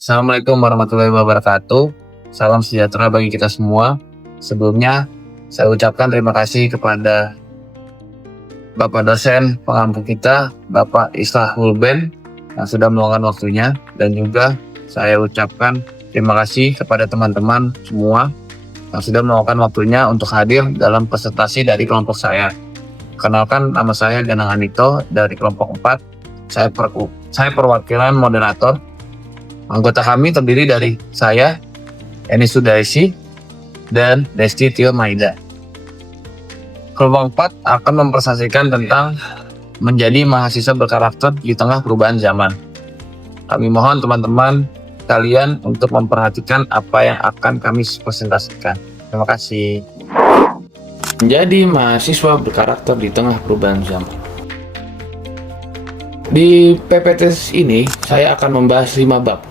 Assalamualaikum warahmatullahi wabarakatuh. Salam sejahtera bagi kita semua. Sebelumnya, saya ucapkan terima kasih kepada Bapak dosen pengampu kita, Bapak Islahul Ben, yang sudah meluangkan waktunya. Dan juga saya ucapkan terima kasih kepada teman-teman semua yang sudah meluangkan waktunya untuk hadir dalam presentasi dari kelompok saya. Kenalkan, nama saya Ganang Anito dari kelompok 4. Saya perwakilan moderator. Anggota kami terdiri dari saya, Eni Sudaisi, dan Desti Tio Maida. Kelompok 4 akan mempresentasikan tentang menjadi mahasiswa berkarakter di tengah perubahan zaman. Kami mohon teman-teman kalian untuk memperhatikan apa yang akan kami presentasikan. Terima kasih. Menjadi mahasiswa berkarakter di tengah perubahan zaman. Di PPT ini, saya akan membahas 5 bab.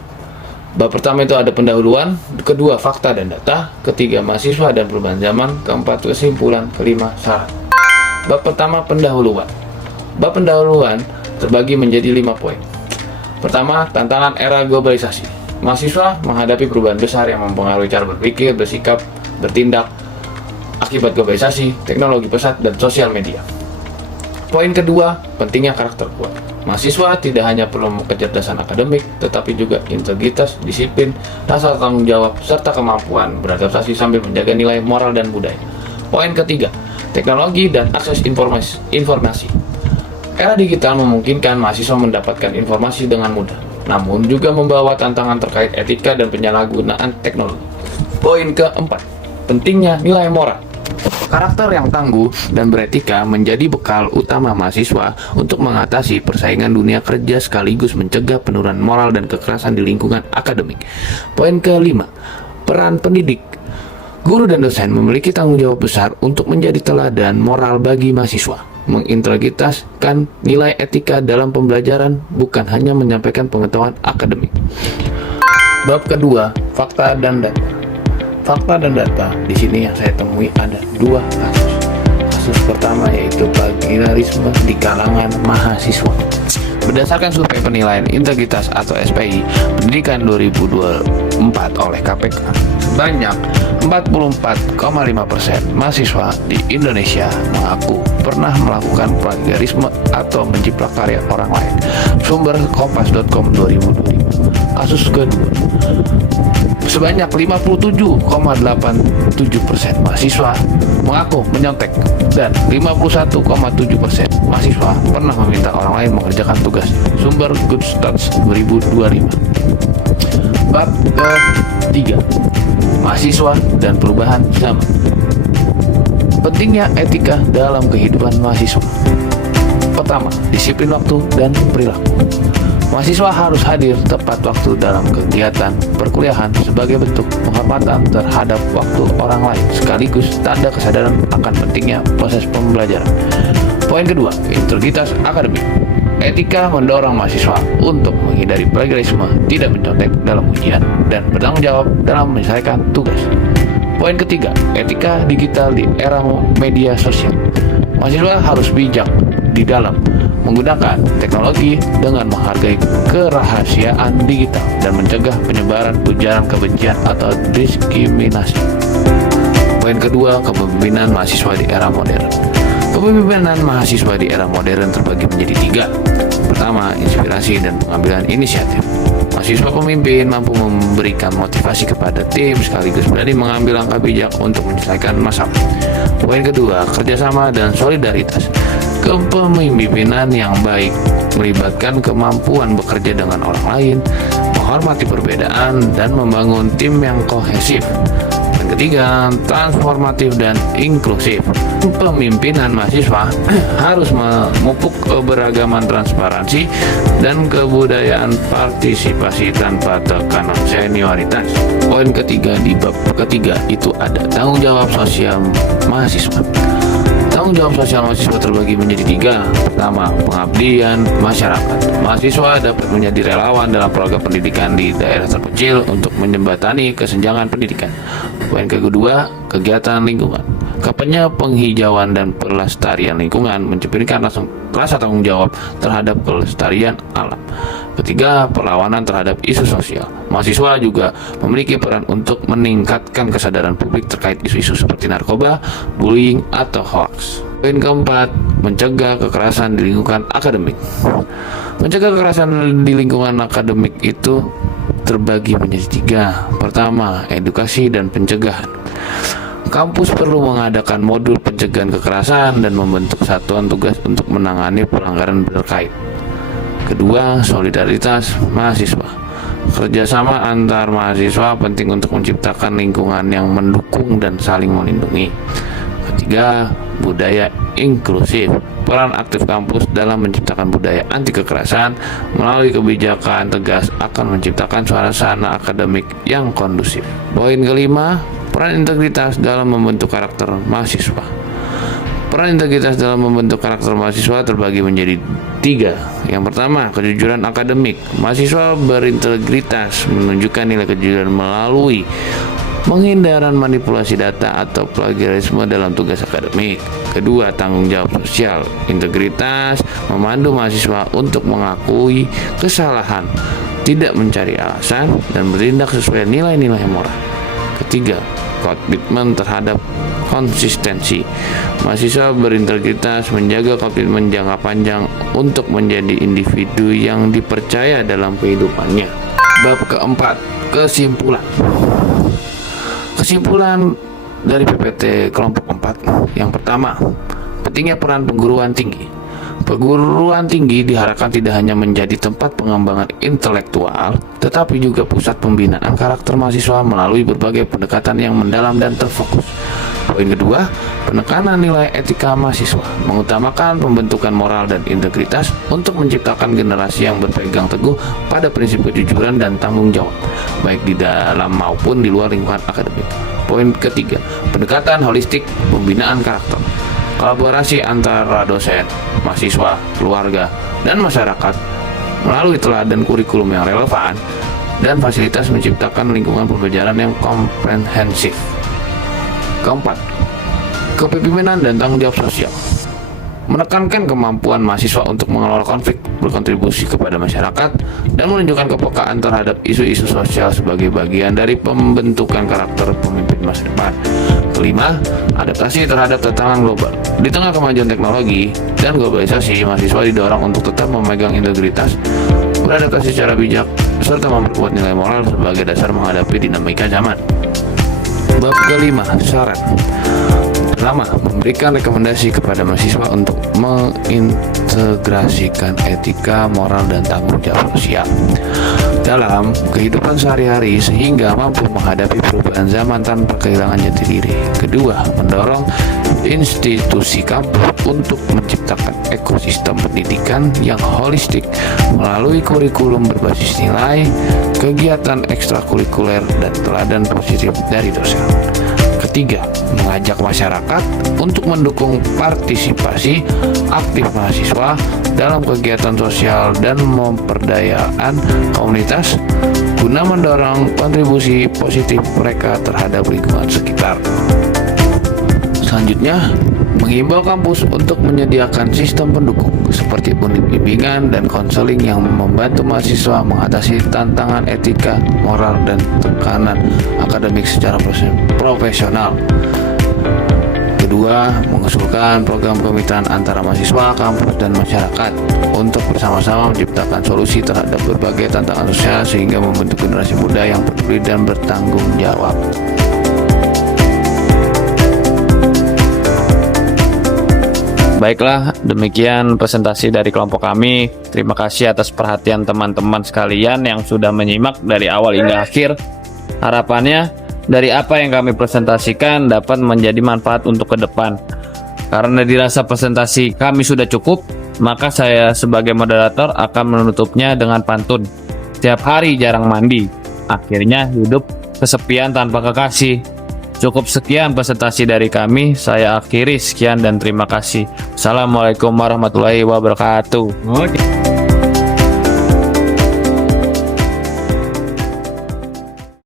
Bab pertama itu ada pendahuluan, kedua fakta dan data, ketiga mahasiswa dan perubahan zaman, keempat kesimpulan, kelima syarat. Bab pertama pendahuluan. Bab pendahuluan terbagi menjadi 5 poin. Pertama, tantangan era globalisasi. Mahasiswa menghadapi perubahan besar yang mempengaruhi cara berpikir, bersikap, bertindak akibat globalisasi, teknologi pesat, dan sosial media. Poin kedua, pentingnya karakter kuat. Mahasiswa tidak hanya perlu kecerdasan akademik, tetapi juga integritas, disiplin, rasa tanggung jawab, serta kemampuan beradaptasi sambil menjaga nilai moral dan budaya. Poin ketiga, teknologi dan akses informasi. Era digital memungkinkan mahasiswa mendapatkan informasi dengan mudah, namun juga membawa tantangan terkait etika dan penyalahgunaan teknologi. Poin keempat, pentingnya nilai moral. Karakter yang tangguh dan beretika menjadi bekal utama mahasiswa untuk mengatasi persaingan dunia kerja sekaligus mencegah penurunan moral dan kekerasan di lingkungan akademik. Poin kelima, peran pendidik. Guru dan dosen memiliki tanggung jawab besar untuk menjadi teladan moral bagi mahasiswa, mengintegritaskan nilai etika dalam pembelajaran, bukan hanya menyampaikan pengetahuan akademik. Bab kedua, fakta dan data. Fakta dan data di sini yang saya temui ada 2 kasus. Kasus pertama yaitu plagiarisme di kalangan mahasiswa. Berdasarkan survei penilaian integritas atau SPI pendidikan 2024 oleh KPK, sebanyak 44,5% mahasiswa di Indonesia mengaku pernah melakukan plagiarisme atau menjiplak karya orang lain. Sumber kompas.com 2025. Kasus kedua, sebanyak 57,87% mahasiswa mengaku menyontek dan 51,7% mahasiswa pernah meminta orang lain mengerjakan tugas. Sumber Goodstats 2025. Bab ketiga, mahasiswa dan perubahan zaman. Pentingnya etika dalam kehidupan mahasiswa. Pertama, disiplin waktu dan perilaku. Mahasiswa harus hadir tepat waktu dalam kegiatan perkuliahan sebagai bentuk penghormatan terhadap waktu orang lain, sekaligus tanda kesadaran akan pentingnya proses pembelajaran. Poin kedua, integritas akademik. Etika mendorong mahasiswa untuk menghindari plagiarisme, tidak mencontek dalam ujian, dan bertanggung jawab dalam menyelesaikan tugas. Poin ketiga, etika digital di era media sosial. Mahasiswa harus bijak di dalam menggunakan teknologi dengan menghargai kerahasiaan digital dan mencegah penyebaran ujaran kebencian atau diskriminasi. Poin kedua, kepemimpinan mahasiswa di era modern. Kepemimpinan mahasiswa di era modern terbagi menjadi 3. Pertama, inspirasi dan pengambilan inisiatif. Mahasiswa pemimpin mampu memberikan motivasi kepada tim sekaligus berani mengambil langkah bijak untuk menyelesaikan masalah. Poin kedua, kerjasama dan solidaritas. Kepemimpinan yang baik melibatkan kemampuan bekerja dengan orang lain, menghormati perbedaan, dan membangun tim yang kohesif. Dan ketiga, transformatif dan inklusif. Pemimpinan mahasiswa harus memupuk keberagaman, transparansi, dan kebudayaan partisipasi tanpa tekanan senioritas. Poin ketiga di bab ketiga itu ada tanggung jawab sosial mahasiswa. Tanggung jawab sosial mahasiswa terbagi menjadi 3. Pertama, pengabdian masyarakat. Mahasiswa dapat menjadi relawan dalam program pendidikan di daerah terpencil untuk menjembatani kesenjangan pendidikan. Poin kedua, kegiatan lingkungan. Keempat, penghijauan dan pelestarian lingkungan, mencerminkan rasa tanggung jawab terhadap pelestarian alam. Ketiga, perlawanan terhadap isu sosial. Mahasiswa juga memiliki peran untuk meningkatkan kesadaran publik terkait isu-isu seperti narkoba, bullying, atau hoax. Poin keempat, mencegah kekerasan di lingkungan akademik. Mencegah kekerasan di lingkungan akademik itu terbagi menjadi tiga. Pertama, edukasi dan pencegahan. Kampus perlu mengadakan modul pencegahan kekerasan dan membentuk satuan tugas untuk menangani pelanggaran terkait. Kedua, solidaritas mahasiswa. Kerjasama antar mahasiswa penting untuk menciptakan lingkungan yang mendukung dan saling melindungi. Ketiga, budaya inklusif. Peran aktif kampus dalam menciptakan budaya anti kekerasan melalui kebijakan tegas akan menciptakan suasana akademik yang kondusif. Poin kelima, peran integritas dalam membentuk karakter mahasiswa. Peran integritas dalam membentuk karakter mahasiswa terbagi menjadi tiga. Yang pertama, kejujuran akademik. Mahasiswa berintegritas menunjukkan nilai kejujuran melalui penghindaran manipulasi data atau plagiarisme dalam tugas akademik. Kedua, tanggung jawab sosial. Integritas memandu mahasiswa untuk mengakui kesalahan, tidak mencari alasan, dan bertindak sesuai nilai-nilai moral. Ketiga, komitmen terhadap konsistensi. Mahasiswa berintegritas menjaga komitmen jangka panjang untuk menjadi individu yang dipercaya dalam kehidupannya. Bab keempat, kesimpulan. Kesimpulan dari PPT kelompok 4. Yang pertama, pentingnya peran perguruan tinggi. Perguruan tinggi diharapkan tidak hanya menjadi tempat pengembangan intelektual, tetapi juga pusat pembinaan karakter mahasiswa melalui berbagai pendekatan yang mendalam dan terfokus. Poin kedua, penekanan nilai etika mahasiswa, mengutamakan pembentukan moral dan integritas untuk menciptakan generasi yang berpegang teguh pada prinsip kejujuran dan tanggung jawab, baik di dalam maupun di luar lingkungan akademik. Poin ketiga, pendekatan holistik pembinaan karakter. Kolaborasi antara dosen, mahasiswa, keluarga, dan masyarakat melalui teladan kurikulum yang relevan dan fasilitas menciptakan lingkungan pembelajaran yang komprehensif. Keempat, kepemimpinan dan tanggung jawab sosial. Menekankan kemampuan mahasiswa untuk mengelola konflik, berkontribusi kepada masyarakat, dan menunjukkan kepekaan terhadap isu-isu sosial sebagai bagian dari pembentukan karakter pemimpin masa depan. Kelima, adaptasi terhadap tantangan global. Di tengah kemajuan teknologi dan globalisasi, mahasiswa didorong untuk tetap memegang integritas, beradaptasi secara bijak, serta memperkuat nilai moral sebagai dasar menghadapi dinamika zaman. Bab kelima, syarat. Pertama, memberikan rekomendasi kepada mahasiswa untuk mengintegrasikan etika, moral, dan tanggung jawab sosial dalam kehidupan sehari-hari sehingga mampu menghadapi perubahan zaman tanpa kehilangan jati diri. Kedua, mendorong institusi kampus untuk menciptakan ekosistem pendidikan yang holistik melalui kurikulum berbasis nilai, kegiatan ekstrakurikuler, dan teladan positif dari dosen. Ketiga, mengajak masyarakat untuk mendukung partisipasi aktif mahasiswa dalam kegiatan sosial dan memperdayaan komunitas guna mendorong kontribusi positif mereka terhadap lingkungan sekitar. Selanjutnya, mengimbau kampus untuk menyediakan sistem pendukung seperti unit bimbingan dan konseling yang membantu mahasiswa mengatasi tantangan etika, moral, dan tekanan akademik secara profesional. Kedua, mengusulkan program kemitraan antara mahasiswa, kampus, dan masyarakat untuk bersama-sama menciptakan solusi terhadap berbagai tantangan sosial sehingga membentuk generasi muda yang peduli dan bertanggung jawab. Baiklah, demikian presentasi dari kelompok kami. Terima kasih atas perhatian teman-teman sekalian yang sudah menyimak dari awal hingga akhir. Harapannya dari apa yang kami presentasikan dapat menjadi manfaat untuk ke depan. Karena dirasa presentasi kami sudah cukup, maka saya sebagai moderator akan menutupnya dengan pantun. Setiap hari jarang mandi, akhirnya hidup kesepian tanpa kekasih. Cukup sekian presentasi dari kami. Saya akhiri, sekian dan terima kasih. Assalamualaikum warahmatullahi wabarakatuh.